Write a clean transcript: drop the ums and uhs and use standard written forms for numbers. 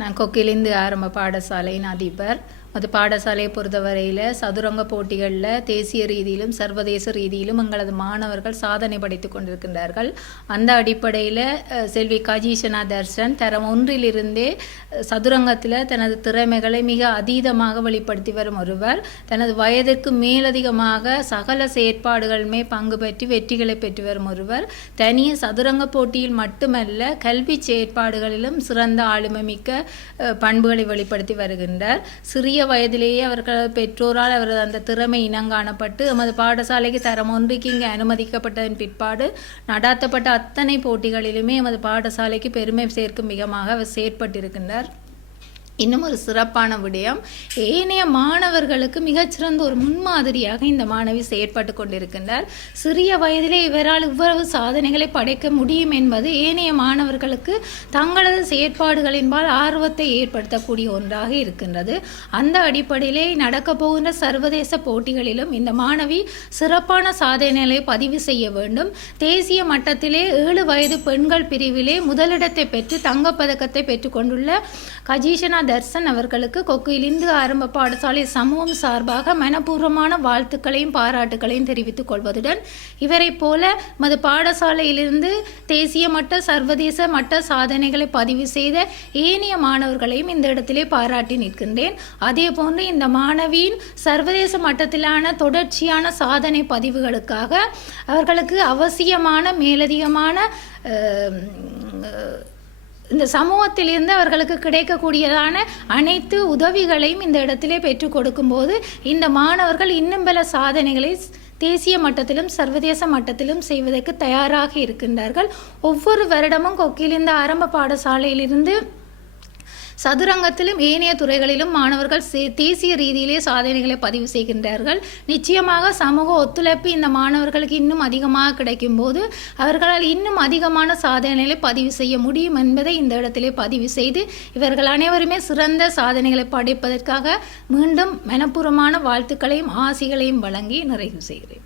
நான் கொக்கிலிந்து ஆரம்ப பாடசாலையின் அதிபர். அது பாடசாலையை பொறுத்தவரையில் சதுரங்க போட்டிகளில் தேசிய ரீதியிலும் சர்வதேச ரீதியிலும் எங்களது மாணவர்கள் சாதனை படைத்து கொண்டிருக்கின்றார்கள். அந்த அடிப்படையில் செல்வி கஜீஷனா தர்ஷன் தரம் 1 சதுரங்கத்தில் தனது திறமைகளை மிக அதீதமாக வெளிப்படுத்தி வரும் ஒருவர். தனது வயதிற்கு மேலதிகமாக சகல செயற்பாடுகளுமே பங்கு பெற்று வெற்றிகளை பெற்று வரும் ஒருவர். தனிய சதுரங்க போட்டியில் மட்டுமல்ல, கல்வி செயற்பாடுகளிலும் சிறந்த ஆளுமை மிக்க பண்புகளை வெளிப்படுத்தி வருகின்றார். சிறிய வயதிலேயே அவர்கள் பெற்றோரால் அவரது அந்த திறமை இனங்காணப்பட்டு எமது பாடசாலைக்கு தரம் 1 இங்கு அனுமதிக்கப்பட்டதன் பிற்பாடு நடாத்தப்பட்ட அத்தனை போட்டிகளிலுமே எமது பாடசாலைக்கு பெருமை சேர்க்கும் விதமாக அவர் செயற்பட்டிருக்கின்றார். இன்னும் ஒரு சிறப்பான விடயம், ஏனைய மாணவர்களுக்கு மிகச்சிறந்த ஒரு முன்மாதிரியாக இந்த மாணவி செயற்பட்டு கொண்டிருக்கின்றார். சிறிய வயதிலே இவரால் இவ்வளவு சாதனைகளை படைக்க முடியும் என்பது ஏனைய மாணவர்களுக்கு தங்களது செயற்பாடுகளின்பால் ஆர்வத்தை ஏற்படுத்தக்கூடிய ஒன்றாக இருக்கின்றது. அந்த அடிப்படையிலே நடக்கப் போகின்ற சர்வதேச போட்டிகளிலும் இந்த மாணவி சிறப்பான சாதனைகளை பதிவு செய்ய வேண்டும். தேசிய மட்டத்திலே 7 வயது பெண்கள் பிரிவிலே முதலிடத்தை பெற்று தங்கப்பதக்கத்தை பெற்றுக்கொண்டுள்ள கஜீஷனா தர்சன் அவர்களுக்கு கொக்கிலிந்து ஆரம்ப பாடசாலை சமூகம் சார்பாக மனப்பூர்வமான வாழ்த்துக்களையும் பாராட்டுகளையும் தெரிவித்துக் கொள்வதுடன், இவரை போல மது பாடசாலையிலிருந்து தேசிய மட்ட சர்வதேச மட்ட சாதனைகளை பதிவு செய்த ஏனைய மாணவர்களையும் இந்த இடத்திலே பாராட்டி நிற்கின்றேன். அதே போன்று இந்த மாணவியின் சர்வதேச மட்டத்திலான தொடர்ச்சியான சாதனை பதிவுகளுக்காக அவர்களுக்கு அவசியமான மேலதிகமான இந்த சமூகத்திலிருந்து அவர்களுக்கு கிடைக்கக்கூடியதான அனைத்து உதவிகளையும் இந்த இடத்திலே பெற்றுக் கொடுக்கும்போது இந்த மாணவர்கள் இன்னும் பல சாதனைகளை தேசிய மட்டத்திலும் சர்வதேச மட்டத்திலும் செய்வதற்கு தயாராக இருக்கின்றார்கள். ஒவ்வொரு வருடமும் கொக்கிலிந்து ஆரம்ப பாடசாலையிலிருந்து சதுரங்கத்திலும் ஏனைய துறைகளிலும் மாணவர்கள் தேசிய ரீதியிலே சாதனைகளை பதிவு செய்கின்றார்கள். நிச்சயமாக சமூக ஒத்துழைப்பு இந்த மாணவர்களுக்கு இன்னும் அதிகமாக கிடைக்கும் போது அவர்களால் இன்னும் அதிகமான சாதனைகளை பதிவு செய்ய முடியும் என்பதை இந்த இடத்திலே பதிவு செய்து இவர்கள் அனைவருமே சிறந்த சாதனைகளை படைப்பதற்காக மீண்டும் மனப்பூர்வமான வாழ்த்துக்களையும் ஆசிகளையும் வழங்கி நிறைவு செய்கிறேன்.